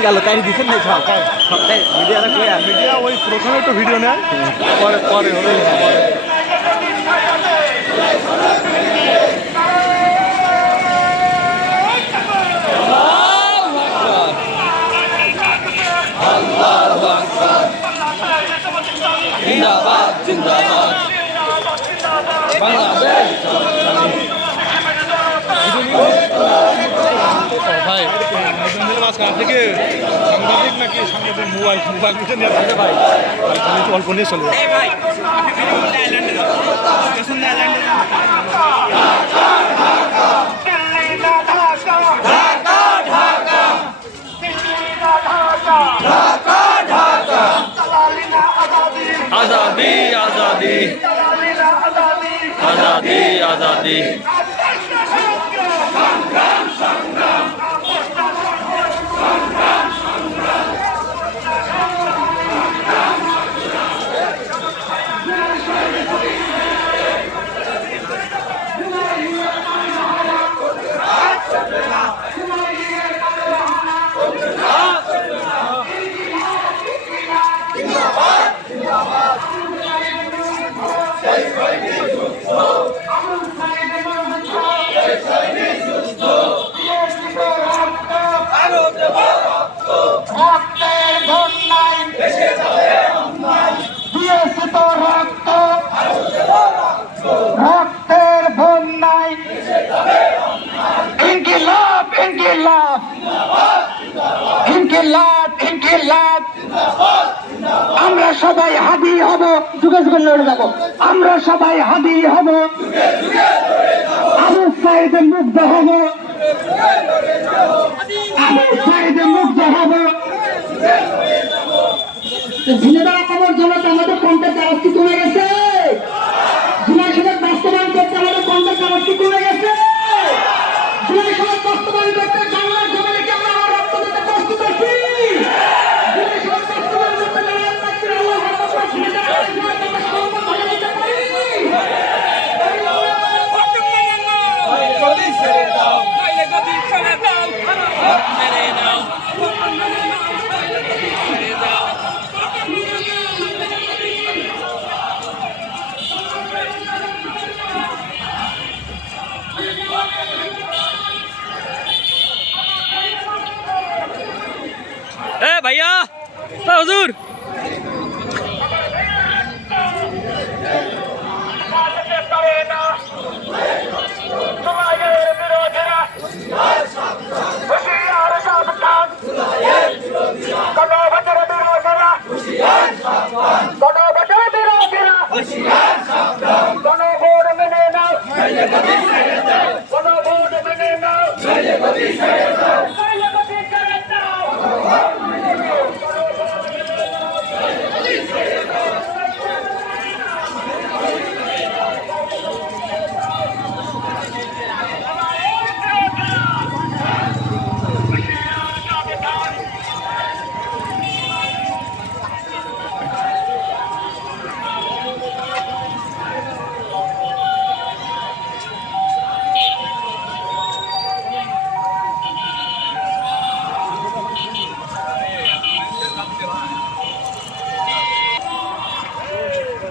গেল তাই দিচ্ছেন না সব সবটাই মিডিয়া ওই প্রথমে একটু ভিডিও নেয় পরে পরে হবে জিন্দাবাদ জিন্দাবাদ বাংলাদেশ ভাই মাঝখান থেকে সাংবাদিক নাকি সাংবাদিক মোবাইল নিতে নিয়ে আসবে ভাই অল্প নিয়ে চলে आजादी आजादी आजादी आजादी রক্তের বন্যায় ইনকিলাব ইনকিলাব ইনকিলাব ইনকিলাব আমরা সবাই হাদি হব যুগে যুগে লড়ে যাবো আমরা সবাই হাদি হব আবু সাইদ মুগ্ধ হব আবু সাইদ মুগ্ধ হব ঝিনেদার খবর জমাতে আমাদের কন্ট্যাক্ট আওয়াজ কি কমে গেছে জুলাই সনদ বাস্তবায়ন করতে আমাদের কন্ট্যাক্ট আওয়াজ কি কমে গেছে জুলাই সনদ বাস্তবায়ন করতে বাংলার জমিনে কি আমরা আমার রক্ত দিতে প্রস্তুত আছি জুলাই সনদ বাস্তবায়ন করতে নারায়ণ তাকবীর আল্লাহু আকবার ঝিনেদার আমরা সম্মান ধরে নিতে পারি গদি ছেড়ে দাও তাইলে গদি ছেড়ে দাও মেরে দাও ছেড়ে দাও ए भैया हुजूर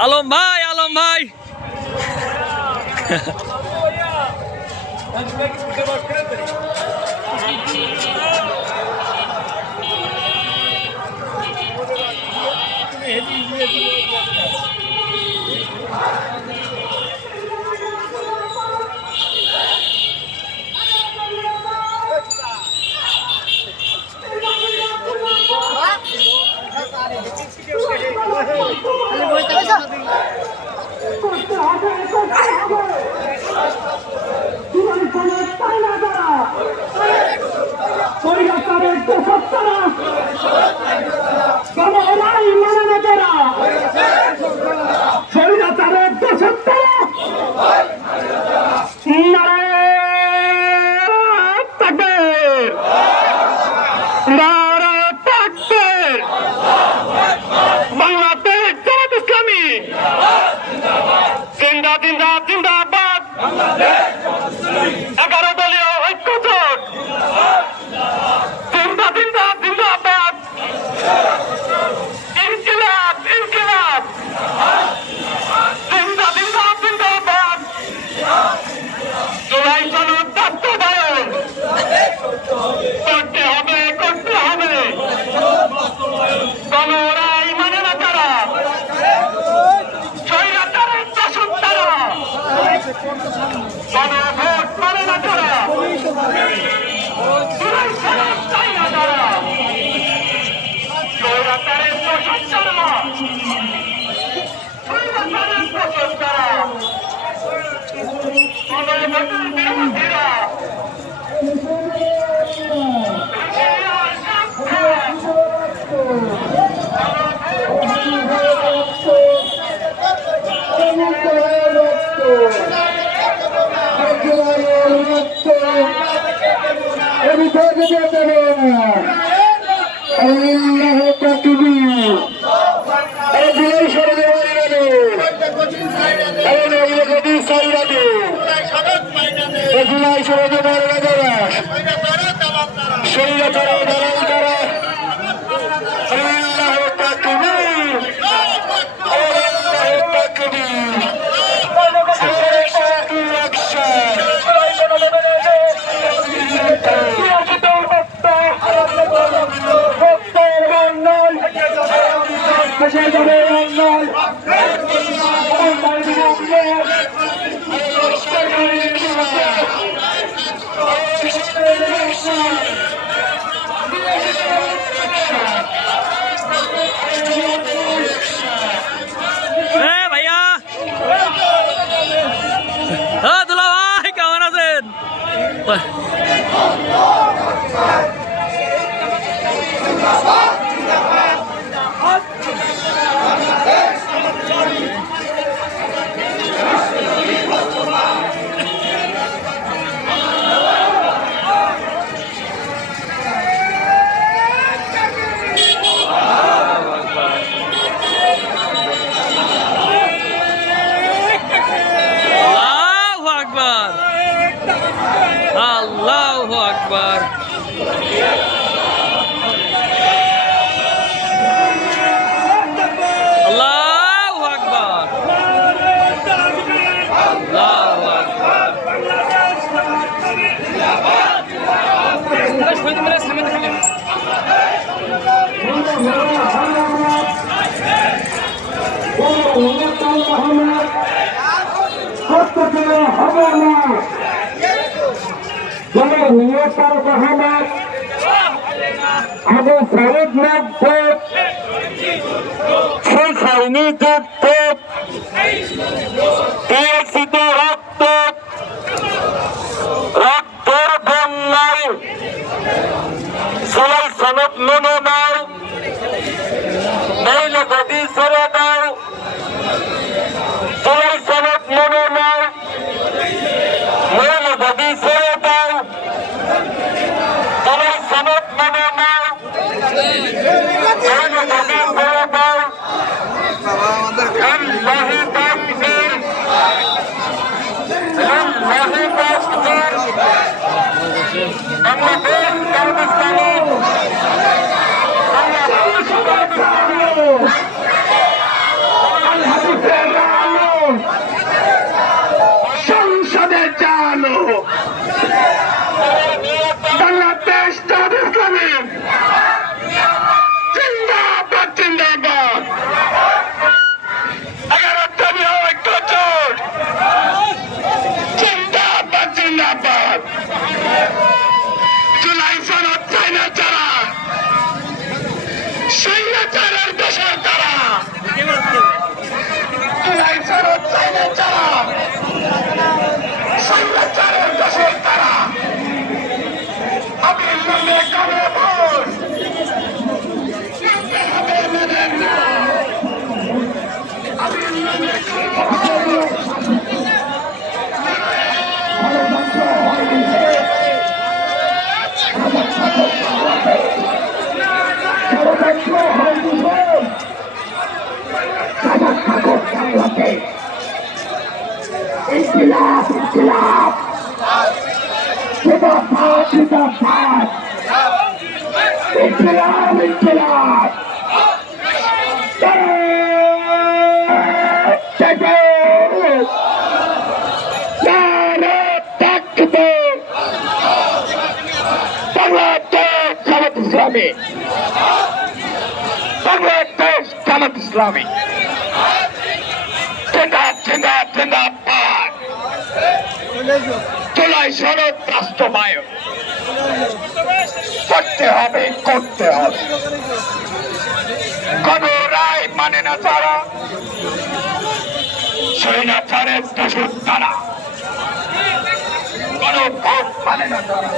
आलम भाई जिंदाबाद 11 दलीय ঐক্য জোট জিন্দাবাদ ভাইয়া হ্যাঁ দুলা ভাই কেমন আছেন? আল্লাহু আকবার আল্লাহু আকবার আল্লাহু আকবার আবু ফরিদ মকবুল শেখ হাইনি যুদ্ধ পেয়েছিতে রক্ত রক্তের বন্যায় জুলাই সনদ মেনে নাও নইলে গদি ছেড়ে দাও জুলাই সনদ মেনে নাও নইলে গদি ছেড়ে দাও জুলাই সনদ মেনে নাও নইলে গদি ছেড়ে দাও আল্লাহু তাকবীর আল্লাহু তাকবীর বাংলাদেশ পাকিস্তান সংসদে চালো বাংলাদেশ ইসলামী জিন্দাবাদ জিন্দাবাদ 11তম ঐক্য জোট জিন্দাবাদ জিন্দাবাদ জুলাই সনদ চায় না যারা স্বৈরাচারের দেশের তারা জুলাই সনদ চায় না যারা স্বৈরাচারের দেশের তারা আমি মনে করে ভোট আমি মনে ইনকিলাব ইনকিলাব জিন্দাবাদ জিন্দাবাদ ইনকিলাব ইনকিলাব নারে তাকবীর বাংলাদেশ জামাত ইসলামী বাংলাদেশ জামাত ইসলামী জিন্দাবাদ জিন্দাবাদ জিন্দাবাদ জুলাই সনদ বাস্তবায়ন করতে হবে কোন স্বৈরাচারের দোষর তারা, কোনো ভোট মানে না তারা।